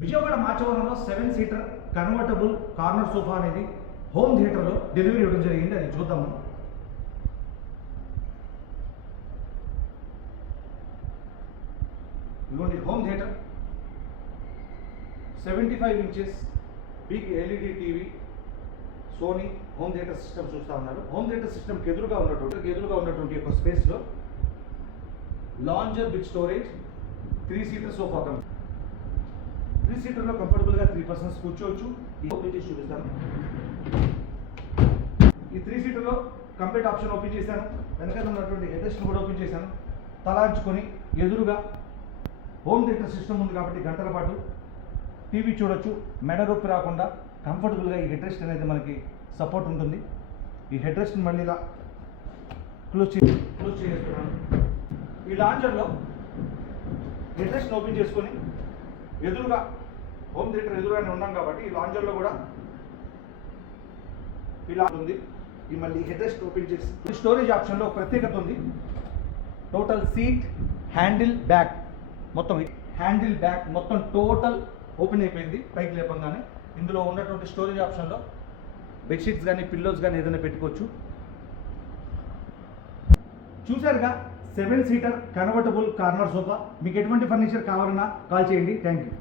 విజయవాడ మాచవరంలో 7 seater convertible corner sofa అనేది home థియేటర్లో డెలివరీ ఇవ్వడం జరిగింది. అది చూద్దాము. ఇదిగోండి home theatre, 75 inches big LED TV, Sony home theatre system చూస్తూ ఉన్నారు. హోమ్ థియేటర్ సిస్టమ్కి ఎదురుగా ఉన్నటువంటి ఒక స్పేస్లో lounger with storage, 3 seater sofa. 3 సీటర్లో కంఫర్టబుల్గా 3 పర్సన్స్ కూర్చోవచ్చు. ఓపెన్ చేసి చూపిస్తాను. ఈ 3 సీటర్లో కంప్లీట్ ఆప్షన్ ఓపెన్ చేశాను. వెనకాల ఉన్నటువంటి హెడ్రెస్ట్ కూడా ఓపెన్ చేశాను. తలాంచుకొని ఎదురుగా హోమ్ థియేటర్ సిస్టమ్ ఉంది కాబట్టి గంటల పాటు టీవీ చూడొచ్చు. మెడ నొప్పి రాకుండా కంఫర్టబుల్గా ఈ హెడ్రెస్ట్ అనేది మనకి సపోర్ట్ ఉంటుంది. ఈ హెడ్రెస్ట్ని మళ్ళీ ఇలా క్లోజ్ చేస్తున్నాను. ఈ లాంజర్లో హెడ్రెస్ట్ని ఓపెన్ చేసుకొని ఎదురుగా హోమ్ థియేటర్ ఎదురుగానే ఉన్నాం కాబట్టి ఈ లాంజర్లో కూడా ఇలా ఉంది. ఈ మళ్ళీ హెడ్రెస్ట్ ఓపెన్ చేసి స్టోరేజ్ ఆప్షన్లో ఒక ప్రత్యేకత ఉంది. టోటల్ సీట్, హ్యాండిల్, బ్యాక్ మొత్తం టోటల్ ఓపెన్ అయిపోయింది పైకి లేపంగానే. ఇందులో ఉన్నటువంటి స్టోరేజ్ ఆప్షన్లో బెడ్షీట్స్ కానీ పిల్లోస్ కానీ ఏదైనా పెట్టుకోవచ్చు. చూసారుగా 7 సీటర్ కన్వర్టబుల్ కార్నర్ సోఫా. మీకు ఎటువంటి ఫర్నిచర్ కావాలన్నా కాల్ చేయండి. Thank you.